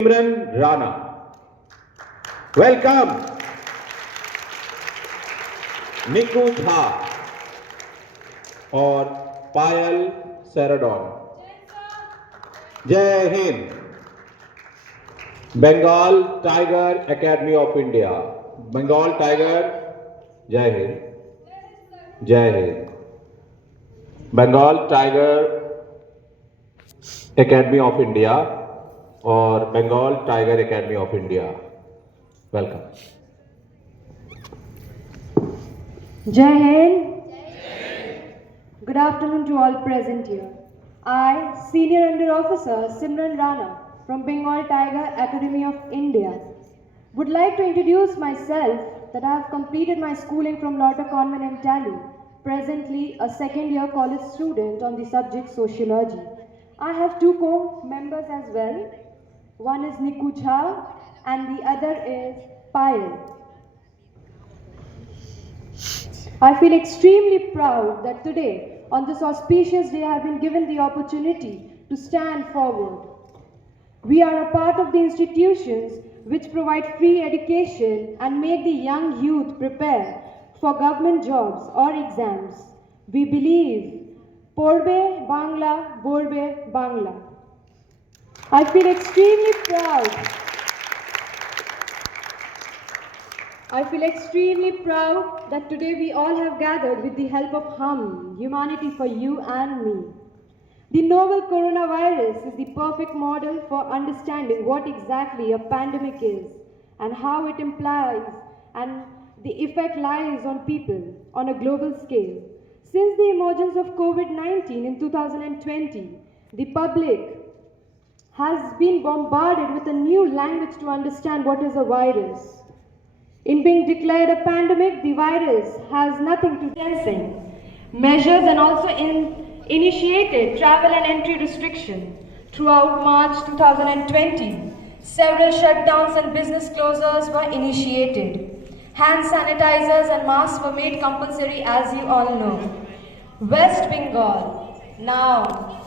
Simran Rana. Welcome. Niku Jha और पायल सेराडॉन. Jai Hind. Bengal tiger academy of India. Bengal tiger. Jai Hind. Jai Hind. Bengal tiger academy of India और Bengal tiger academy of India. Welcome. Jai Hind. Good afternoon to all present here. I, Senior Under Officer Simran Rana from Bengal Tiger Academy of India, would like to introduce myself that I have completed my schooling from Lauder Convent in Delhi, presently a second year college student on the subject sociology. I have two co-members as well. One is Niku Jha and the other is Payal. I feel extremely proud that today, on this auspicious day, I have been given the opportunity to stand forward. We are a part of the institutions which provide free education and make the young youth prepare for government jobs or exams. We believe, Porbe Bangla, Borbe Bangla. I feel extremely proud. I feel extremely proud that today we all have gathered with the help of HUM, Humanity for You and Me. The novel coronavirus is the perfect model for understanding what exactly a pandemic is and how it implies and the effect lies on people on a global scale. Since the emergence of COVID-19 in 2020, the public has been bombarded with a new language to understand what is a virus. In being declared a pandemic, the virus has nothing to sensing. Measures and also initiated travel and entry restriction. Throughout March 2020, several shutdowns and business closures were initiated. Hand sanitizers and masks were made compulsory, as you all know. West Bengal. Now,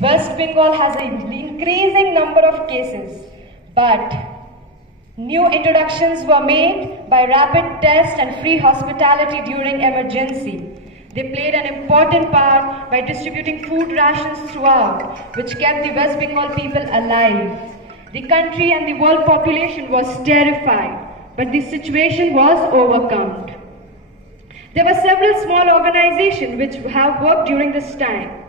West Bengal has an increasing number of cases, but new introductions were made by rapid test and free hospitality during emergency. They played an important part by distributing food rations throughout, which kept the West Bengal people alive. The country and the world population was terrified, but the situation was overcome. There were several small organizations which have worked during this time.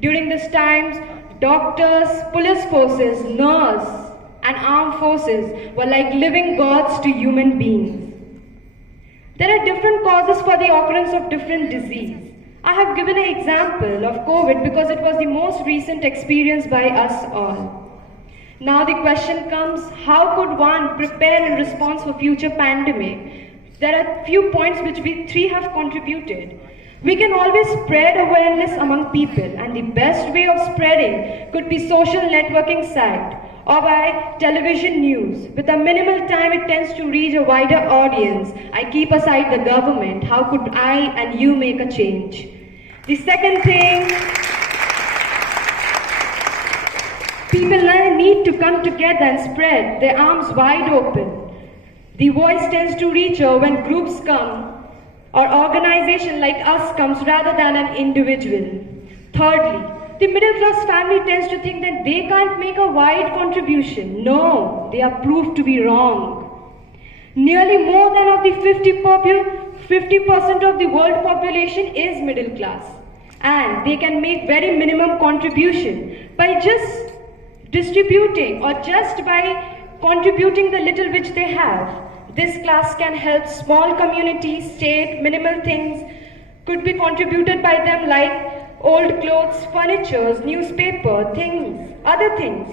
During this times, doctors, police forces, nurses, and armed forces were like living gods to human beings. There are different causes for the occurrence of different disease. I have given an example of COVID because it was the most recent experience by us all. Now the question comes, how could one prepare in response for future pandemic? There are few points which we three have contributed. We can always spread awareness among people, and the best way of spreading could be social networking site or by television news. With a minimal time, it tends to reach a wider audience. I keep aside the government. How could I and you make a change? The second thing, people need to come together and spread their arms wide open. The voice tends to reach her when groups come or organization like us comes rather than an individual. Thirdly, the middle class family tends to think that they can't make a wide contribution. No, they are proved to be wrong. Nearly more than of the 50% of the world population is middle class, and they can make very minimum contribution by just distributing or just by contributing the little which they have. This class can help small communities, state, minimal things could be contributed by them like old clothes, furniture, newspaper, things, other things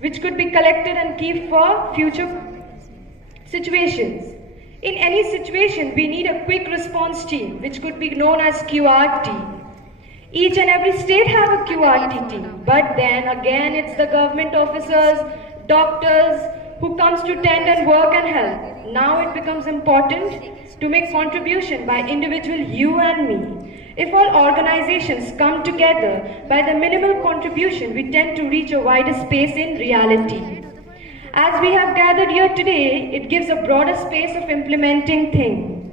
which could be collected and keep for future situations. In any situation, we need a quick response team which could be known as QRT. Each and every state have a QRT team, but then again it's the government officers, doctors who comes to tend and work and help. Now it becomes important to make contribution by individual you and me. If all organizations come together by the minimal contribution, we tend to reach a wider space in reality. As we have gathered here today, it gives a broader space of implementing things.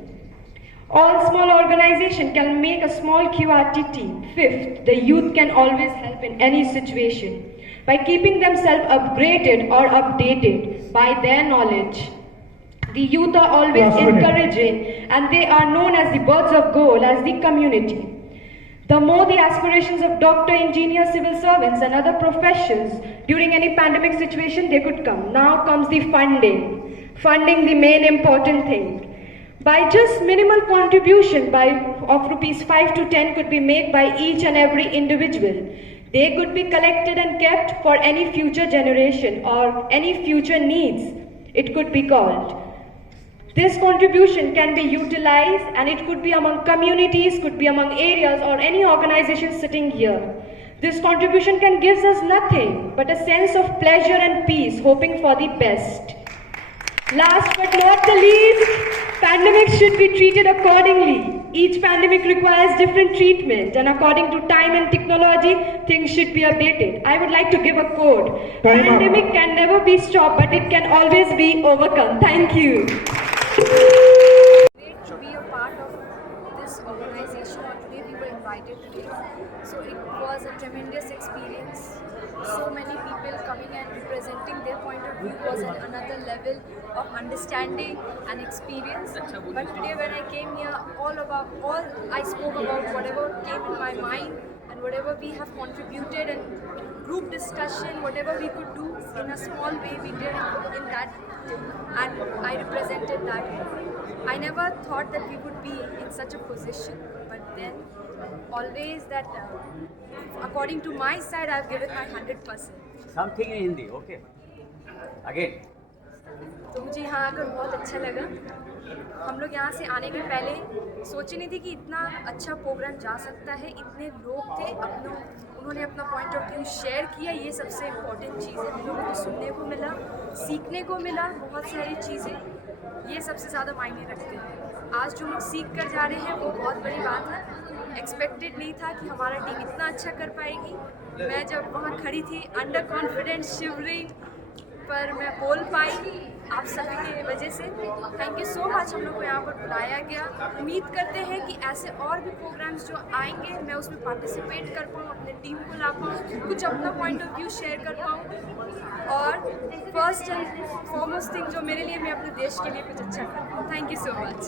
All small organizations can make a small QRT team. Fifth, the youth can always help in any situation by keeping themselves upgraded or updated by their knowledge. The youth are always encouraging and they are known as the birds of gold as the community. The more the aspirations of doctor, engineer, civil servants and other professions during any pandemic situation they could come. Now comes the funding. Funding, the main important thing. By just minimal contribution of rupees 5 to 10 could be made by each and every individual. They could be collected and kept for any future generation or any future needs, it could be called. This contribution can be utilized and it could be among communities, could be among areas or any organization sitting here. This contribution can give us nothing but a sense of pleasure and peace, hoping for the best. Last but not the least, pandemics should be treated accordingly. Each pandemic requires different treatment and according to time and technology, things should be updated. I would like to give a quote. Pandemic can never be stopped, but it can always be overcome. Thank you. Great to be a part of this organization, or today we were invited today. So it was a tremendous experience. So many people coming and representing their point of view was at another level of understanding and experience. But today when I came here, all I spoke about whatever came in my mind and whatever we have contributed and group discussion, whatever we could do in a small way, we did in that, and I represented that. I never thought that we would be in such a position, but then always that according to my side, I've given my 100%. Something in Hindi, okay? Again. तो मुझे यहाँ आकर बहुत अच्छा लगा. हम लोग यहाँ से आने के पहले सोचे नहीं थे कि इतना अच्छा प्रोग्राम जा सकता है. इतने लोग थे, उन्होंने अपना पॉइंट ऑफ व्यू शेयर किया. ये सबसे इम्पोर्टेंट चीज़ है. हम लोगों को सुनने को मिला, सीखने को मिला बहुत सारी चीज़ें. ये सबसे ज़्यादा मायने रखते हैं. आज जो लोग सीख कर जा रहे हैं वो बहुत बड़ी बात है. एक्सपेक्टेड नहीं था कि हमारा टीम इतना अच्छा कर पाएगी. मैं जब वहाँ खड़ी थी अंडर कॉन्फिडेंस शिवरिंग, पर मैं बोल पाई आप सभी की वजह से. Thank you so much. हम लोग को यहाँ पर बुलाया गया. उम्मीद करते हैं कि ऐसे और भी प्रोग्राम्स जो आएंगे मैं उसमें पार्टिसिपेट कर पाऊँ, अपने टीम को ला पाऊँ, कुछ अपना पॉइंट ऑफ व्यू शेयर कर पाऊँ और फर्स्ट एंड फॉरमोस्ट थिंग जो मेरे लिए, मैं अपने देश के लिए कुछ अच्छा कर पाऊँ. Thank you so much.